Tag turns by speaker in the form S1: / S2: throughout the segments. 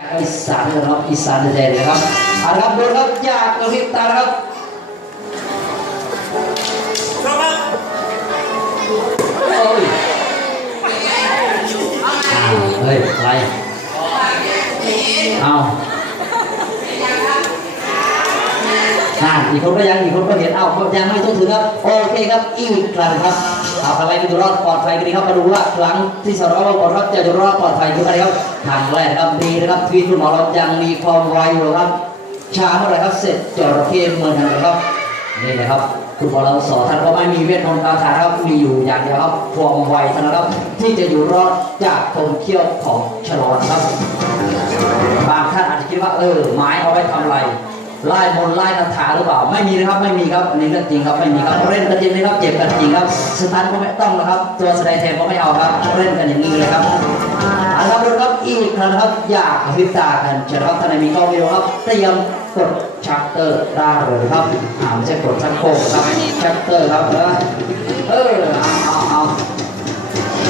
S1: อีสานนะครับอีสานแท้ๆเลยครับอาละครับดูครับอยากกระพริบตานะครับโอ้ยอ้าวเฮ้ยอะไรเอา อ่าอีกคนก็ยังอีกคนก็เห็นเอ้ายังไม่ต้องถึงครับโอเคครับอีกครั้งครับเอาอะไรไปดูรอดปลอดภัยกันดีครับมาดูว่าครั้งที่สองเราปลอดครับจะอยู่รอดปลอดภัยทุกท่านครับทางแรกครับดีนะครับทีมคุณหมอเรายังมีความไวอยู่ครับช้าเมื่อไรครับเสร็จจระเข้เมืองนะครับนี่นะครับคุณหมอเราสอนท่านก็ไม่มีเวทมนต์คาถาครับมีอยู่อย่างเดียวครับความไวเท่านั้นครับที่จะอยู่รอดจากคมเขี้ยวของฉลอดครับบางท่านอาจจะคิดว่าเออไม้เอาไว้ทำอะไร ไล่มนต์ไล่คาถาหรือเปล่า ไม่มีนะครับไม่มีครับอันนี้เรื่องจริงครับไม่มีครับเล่นกันจริงนะครับเจ็บกันจริงครับสตันก็ไม่ต้องนะครับ ตัวแสดงแทนก็ไม่เอาครับเล่นกันอย่างนี้เลยครับเอาละครับดูครับอีกครั้งนะครับอยากพิจารกันเชิญครับท่านในมีกล้องวิดีโอครับเตรียมกดชัตเตอร์ได้เลยครับอ่าไม่ใช่กดชักโครกครับชัตเตอร์ครับเออเออเอาเอา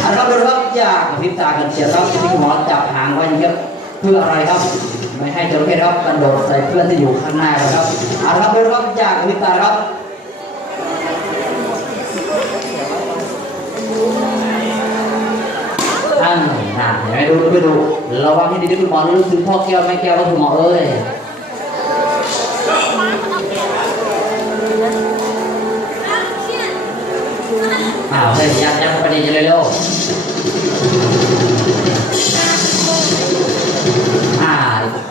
S1: เอาเอาละครับดูครับอยากพิจารกันเชิญครับที่หมอจับหางไว้อย่าง เพื่ออะไรครับ ไม่ให้จระเข้ครับกระโดดใส่เพื่อนที่อยู่ข้างหน้าเลยครับเอาละครับดูครับจากวิตาครับอันน่ะเห็นไม่ดูไม่ดูระวังให้ดีๆคุณหมอรู้ถึงพ่อแก้วแม่แก้วก็คุณหมอเอ้ย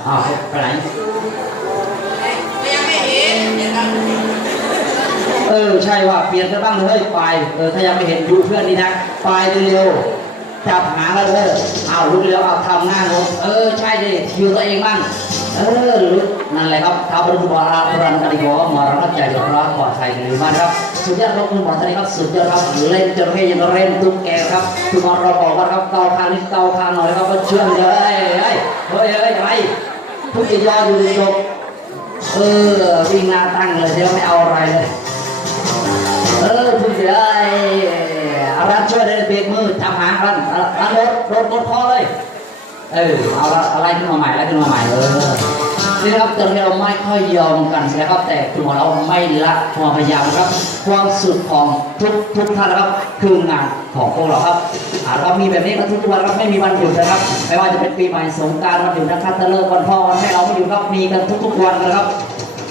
S1: อ่าอ้าวไปไหนเออใช่ว่าเปลี่ยนกันบ้างเลยเฮ้ยไปเออถ้ายังไม่เห็นดูเพื่อนนี่นะไปเร็วๆจับหางแล้วเออเอาลุกเร็วเอาทำหน้างงเออใช่ดิทิวตัวเองบ้าง ลุกนั่นแหละครับท้าวบรรทุบาราบรันกันดีกว่ามาระงับใจกับร้านปลอดภัยกันดีมากครับสุดยอดครับคุณหมอท่านนี้ครับสุดยอดครับเล่นจระเข้ยังเล่นตุ๊กแกครับคุณหมอเราบอกว่าครับเกาคางนิดเกาคางหน่อยครับก็เชื่องเลยเฮ้ยเฮ้ยเฮ้ยอะไรทุกจะยอดอยู่ในจบเออวิ่งหน้าตั้งเลยเดี๋ยวไม่เอาอะไรเลยเออผู้ใหญ่อารันช่วยได้เบรกมือจับหางรันรันรถรถรถพอเลย เออเอาอะไรขึ้นมาใหม่อะไรขึ้นมาใหม่เออนี่นะครับตอนนี้เราไม่ค่อยยอมกันนะครับแต่คุณหมอเราไม่ละความพยายามนะครับ ความสุดของทุกทุกท่านนะครับคืองานของพวกเราครับเรามีแบบนี้กันทุกวันครับไม่มีวันหยุดนะครับไม่ว่าจะเป็นปีใหม่สงกรารวันหยุดนะครับตะเลิกวันพ่อวันแม่เราไม่หยุดครับมีกันทุกๆวันนะครับ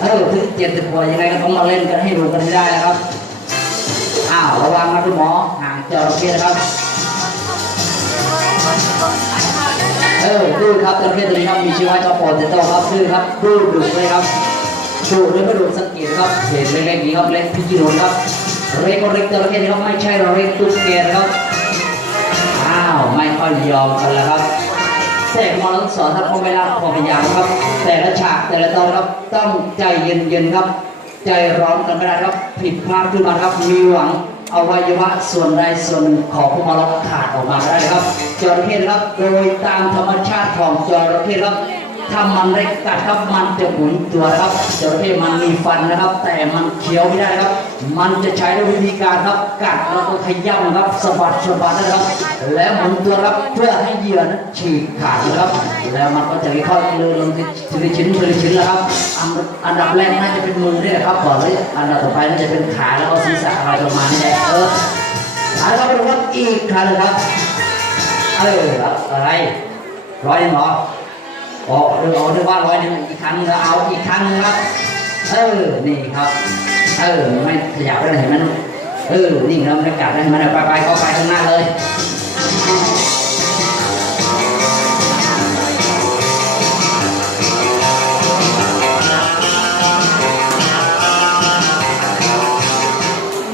S1: เออถึงเจ็ดสิบกว่ายังไงก็ต้องมาเล่นกันให้ดูกันให้ได้นะครับอ้าวระวังนะคุณหมอห่างจระเข้นะครับ ออดื้อครับจระเข้ตัวนี้ครับมีชื่อว่าเจ้าโปเตโต้ครับดื้อครับดื้อดุเลยครับดุหรือไม่ดุสังเกตครับเห็นเล็กๆนี้ครับเล็กพิจิโรนครับเล็กก็เล็กจระเข้นี่ครับไม่ใช่เราเล็กตุ๊กแกนะครับอ้าวไม่ค่อยยอมกันแล้วครับแต่หมอต้องสอนท่านก็ไม่ละความพยายามครับ แต่ละฉากแต่ละตอนครับต้องใจเย็นๆครับ ใจร้อนกันไม่ได้ครับ ผิดพลาดขึ้นมาครับมีหวัง อวัยวะส่วนใดส่วนหนึ่งของพวกเราขาดออกมาได้ครับจระเข้ครับโดยตามธรรมชาติของจระเข้ครับ ถ้ามันเล็กกัดครับมันจะหมุนตัวครับจระเข้มันมีฟันนะครับ แต่มันเคี้ยวไม่ได้ครับ มันจะใช้ด้วยวิธีการครับกัดแล้วก็ขย้ำครับสะบัดสะบัดนะครับ และหมุนตัวครับเพื่อให้เหยื่อนั้นฉีกขาดนะครับ แล้วมันก็จะค่อยๆเลื่อนลงทีละชิ้นทีละชิ้นแล้วครับอันดับแรกน่าจะเป็นมือนี่แหละครับก่อนเลยอันดับต่อไปน่าจะเป็นขาแล้วก็ศีรษะอะไรประมาณนี้แหละเออเอาละครับไปดูครับอีกครั้งนึงครับเอออะไรร้อยหนึ่งหรอ โอ้เรือเอาเรือว่าร้อยหนึ่งอีกครั้งแล้วเอาอีกครั้งนึงครับ เออ นี่ครับ เออ ไม่ขยับได้เลยเห็นไหมเออ นี่เราไม่กัดได้มันไปไปเข้าไปข้างหน้าเลย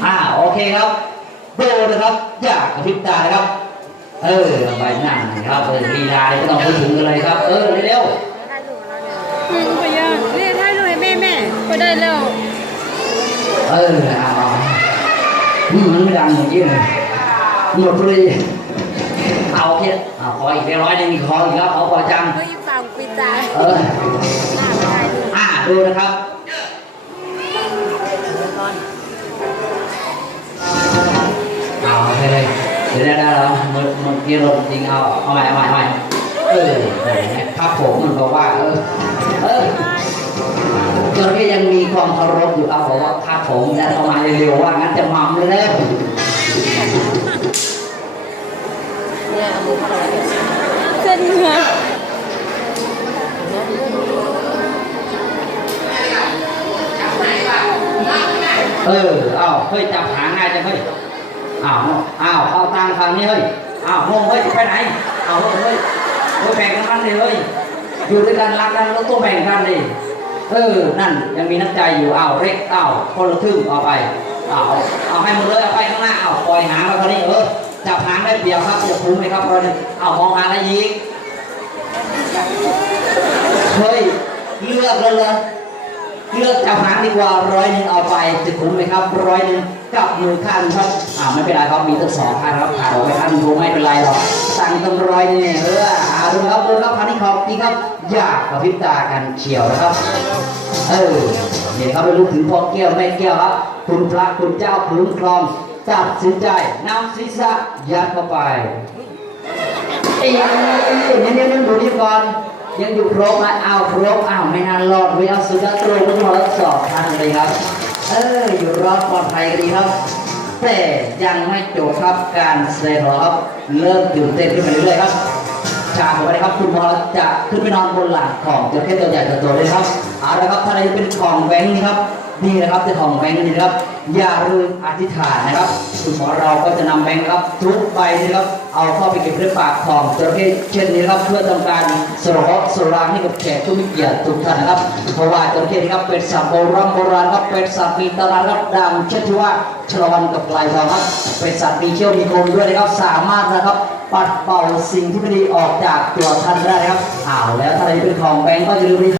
S1: อ่าโอเคครับดูนะครับ อยากกระพริบตานะครับ เออใบหน้าครับเออลีลายก็ต้องพูดถึงกันเลยครับ เออเร็วๆ
S2: อืมไปยังเรียกให้หน่อยแม่แม่ก็ได้แล้ว
S1: เออเอาอืมมันไม่ดังอย่างนี้เลยหมดพอดีเอาโอเคเอาขออีกเรียบร้อยหนึงอีกขออีกแล้วขอพอจัง
S2: เฮ้ยฟังปิดตา
S1: เออ
S2: หน้าไม่ได้ดู
S1: อ่าดูนะครับเอาโอเลย ดี๋ยวได้แล้วเมื่อเมื่อกี้ลจริงเอาเอาใหม่เอาใหม่เอาใหม่อครับผมมันบอกว่า เออเออจระเข้ยังมีความเคารพอยู่ครับอกว่าครับผมจะเข้ามาเร็วๆว่างั้นจะมั่มเลยแล้ว
S2: เส้นเนื้อ
S1: เออ เอาเฮ้ยจับหางง่ายจังเฮ้ย อ้าวอ้าวเข้าตังค์ทางนี้เฮ้ยอ้าวงงเฮ้ยไปไหนอ้าวเฮ้ยเฮ้ยแบ่งกันมันเลยเฮ้ยอยู่ด้วยกันรักกันแล้วต้องแบ่งกันดิเออ นั่นยังมีน้ำใจอยู่อ้าวเร็กอ้าวคนละครึ่งเอาไปอ้าวเอาให้หมดเลยเอาไปข้างหน้าอ้าวปล่อยหางมาตอนนี้เออจับหางได้เปรียบครับจะคุ้มไหมครับตอนนี้อ้าวมองหางแล้วยิงเฮ้ยเลือกแล้วเหรอเลือกจับหางดีกว่าร้อยหนึ่งเอาไปจะคุ้มไหมครับร้อยหนึ่ง กับมือข้างครับอ่าไม่เป็นไรครับมีตั้งสองข้างครับขาไว้ข้างดูไม่เป็นไรหรอกสั่งตั้งรอยนี่เอออ่าดูครับดูครับพันนี้ขอบนี่ครับอยากกระพริบตากันเฉียวนะครับ เออเนี่ยครับไม่รู้ถึงพ่อแก้วแม่แก้วครับคุณพระคุณเจ้าคุณครองตัดสินใจนำศีรษะยัดเข้าไปเอ้ยเนี่ยเนี่ยมันดูนี่ก่อนยังอยู่ครบไหมเอาครบอ้าวไม่นานรอดเว้เอาสุดยอดตรงก็มาแล้วสอบทันเลยครับ เอออยู่รอดปลอดภัยกันดีครับ แต่ยังไม่จบครับการแสดงของเราครับ เริ่มตื่นเต้นขึ้นมาเรื่อยๆครับฉาของไปครับคุณหมอจะขึ้นไปนอนบนหลังของจระเข้ตัวใหญ่ตัวโตเลยครับเอาละครับถ้าใครเป็นของแบงค์นี่ครับ นี่นะครับเป็นของแบงค์นี่นะครับ อย่าลืมอธิษฐานนะครับคุณหมอเราก็จะนำแบงค์นะครับทุกใบนะครับเอาเข้าไปเก็บในปากของจระเข้เช่นนี้นะครับเพื่อทำการสรองสรางให้กับแขกผู้มีเกียรติทุกท่านนะครับเพราะว่าจระเข้นี้ครับเป็นสัตว์โบราณโบราณครับเป็นสัตว์มีตำนานครับดังเช่นที่ว่าชลวันกับลายทองครับเป็นสัตว์มีเขี้ยวมีคมด้วยนะครับสามารถนะครับปัดเป่าสิ่งที่ไม่ดีออกจากตัวท่านได้นะครับอ้าวแล้วถ้าใครเป็นของแบงค์ก็อย่าลืม